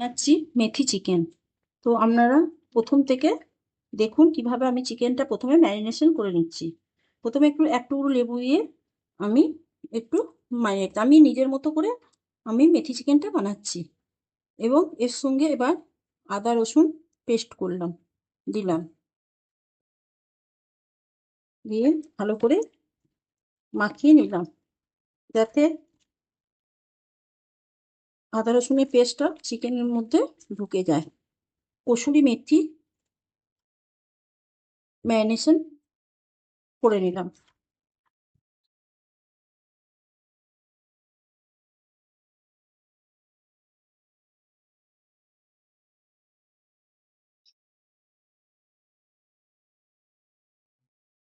বানাচ্ছি মেথি চিকেন। তো আপনারা প্রথম থেকে দেখুন কিভাবে আমি চিকেনটা প্রথমে ম্যারিনেশন করে নিচ্ছি। প্রথমে এক টুকরো লেবু দিয়ে আমি একটু আমি নিজের মতো করে আমি মেথি চিকেনটা বানাচ্ছি এবং এর সঙ্গে এবার আদা রসুন পেস্ট দিলাম, দিয়ে ভালো করে মাখিয়ে নিলাম যাতে আদা রসুনের পেস্টটা চিকেনের মধ্যে ঢুকে যায়। কসুরি মেথি ম্যারিনেশন করে নিলাম।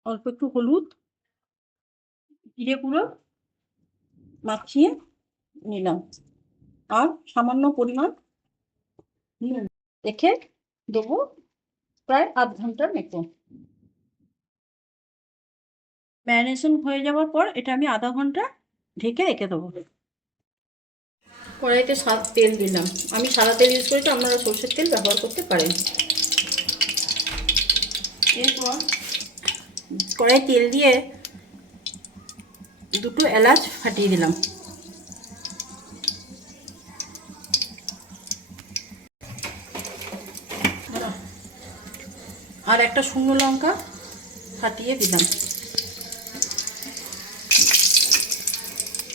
অল্প একটু হলুদ, জিরে গুঁড়ো মাখিয়ে নিলাম আর সামান্য পরিমাণ নুন রেখে দেবো প্রায় আধ ঘন্টার মতো। ম্যারিনেশন হয়ে যাওয়ার পর এটা আমি আধা ঘন্টা ঢেকে রেখে দেবো। কড়াইতে তেল দিলাম, আমি সাদা তেল ইউজ করি, তো আপনারা সরষের তেল ব্যবহার করতে পারেন। এরপর কড়াই তেল দিয়ে দুটো এলাচ ফাটিয়ে দিলাম, আর একটা শুকনো লঙ্কা ফাটিয়ে দিলাম।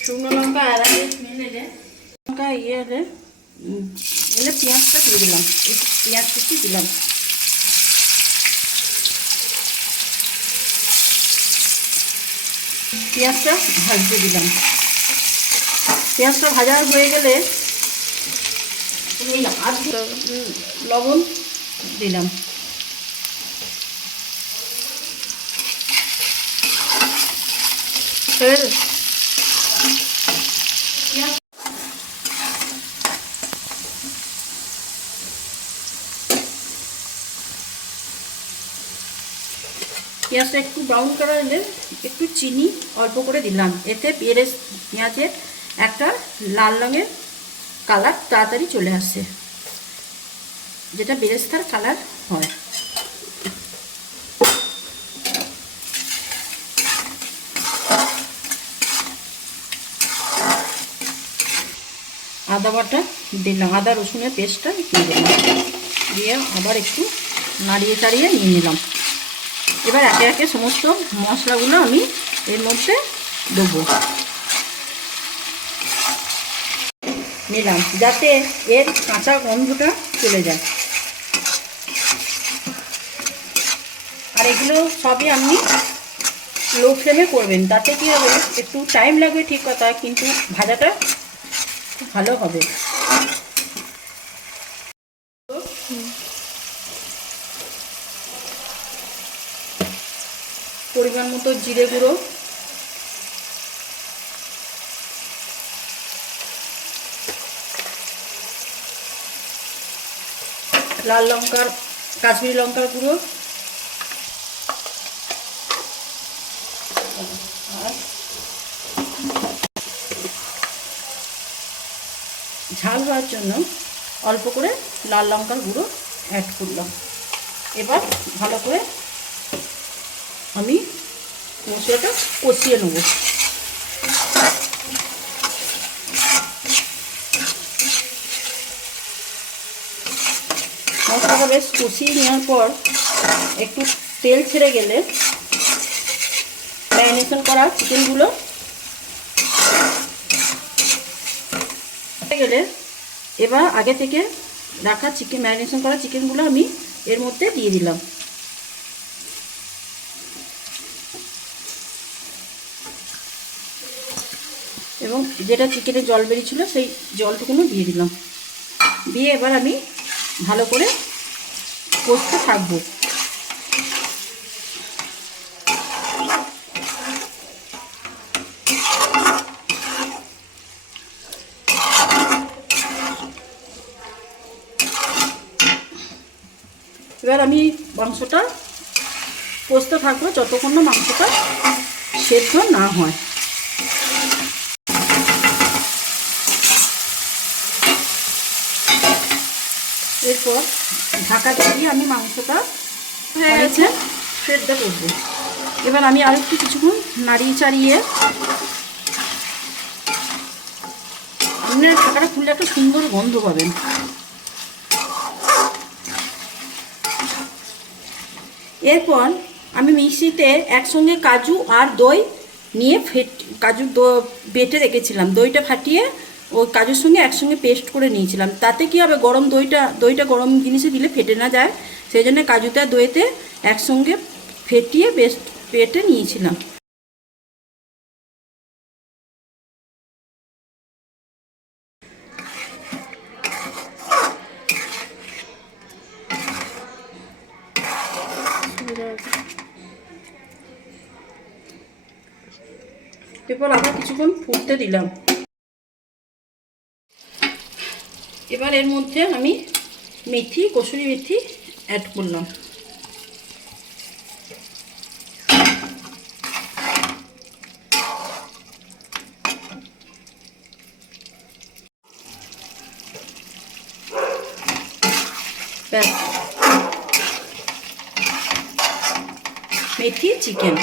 শুকনো লঙ্কা এলাচে লঙ্কা এলে পেঁয়াজটা দিয়ে দিলাম, পেঁয়াজ কুচি দিলাম। পেঁয়াজটা ভাজতে দিলাম। পেঁয়াজটা ভাজা হয়ে গেলে লবণ দিলাম। পেঁয়াজটা একটু ব্রাউন কালার হলে একটু চিনি অল্প করে দিলাম, এতে পেঁয়াজের একটা লাল রঙের কালার তাড়াতাড়ি চলে আসে, যেটা বেরেস্তার কালার হয়। আদা বাটা দিলাম, আদা রসুনের পেস্টটা দিয়ে দিলাম, দিয়ে আবার একটু নাড়িয়ে চাড়িয়ে নিয়ে নিলাম। এবার একে একে সমস্ত মশলাগুলো আমি এর মধ্যে দেবো নিলাম, যাতে এর কাঁচা গন্ধটা চলে যায়। আর এগুলো সবই আপনি লো ফ্লেমে করবেন, তাতে কী হবে, একটু টাইম লাগবে ঠিক কথা, কিন্তু ভাজাটা খুব ভালো হবে। পরিমাণ মতো জিরে গুঁড়ো, লাল লঙ্কার কাশ্মীরি লঙ্কার গুঁড়ো, আর ঝাল হওয়ার জন্য অল্প করে লাল লঙ্কার গুঁড়ো অ্যাড করলাম। এবার ভালো করে আমি মশলাটা কষিয়ে নেব। মশলাটা বেশ কষিয়ে নেওয়ার পর একটু তেল ছেড়ে গেলে ম্যারিনেশন করা চিকেনগুলো গেলে এবার আগে থেকে রাখা ম্যারিনেশন করা চিকেনগুলো আমি এর মধ্যে দিয়ে দিলাম। এবং যেটা চিকেনে জল বেরিয়েছিল সেই জলটুকুনো দিয়ে দিলাম, দিয়ে এবার আমি ভালো করে কষতে থাকবো। এবার আমি মাংসটা কষতে থাকবো যতক্ষণ না মাংসটা সেদ্ধ না হয়। এরপর ঢাকা দিয়ে আমি মাংসটা হয়ে গেছে সেদ্ধ করবো। এবার আমি আর একটু কিছুক্ষণ নাড়িয়ে চাড়িয়ে, আপনার ঢাকাটা খুললে একটা সুন্দর গন্ধ পাবেন। এরপর আমি মিক্সিতে একসঙ্গে কাজু আর দই নিয়ে কাজু বেটে রেখেছিলাম, দইটা ফাটিয়ে ওই কাজুর সঙ্গে একসঙ্গে পেস্ট করে নিয়েছিলাম। তাতে কি হবে, গরম দইটা গরম জিনিসে দিলে ফেটে না যায়, সেই জন্য কাজুটা দইতে একসঙ্গে ফেটিয়ে বেটে নিয়েছিলাম। এরপর আবার কিছুক্ষণ ফুটতে দিলাম। এবার এর মধ্যে আমি কসুরি মেথি অ্যাড করলাম। ব্যাস, মেথি চিকেন।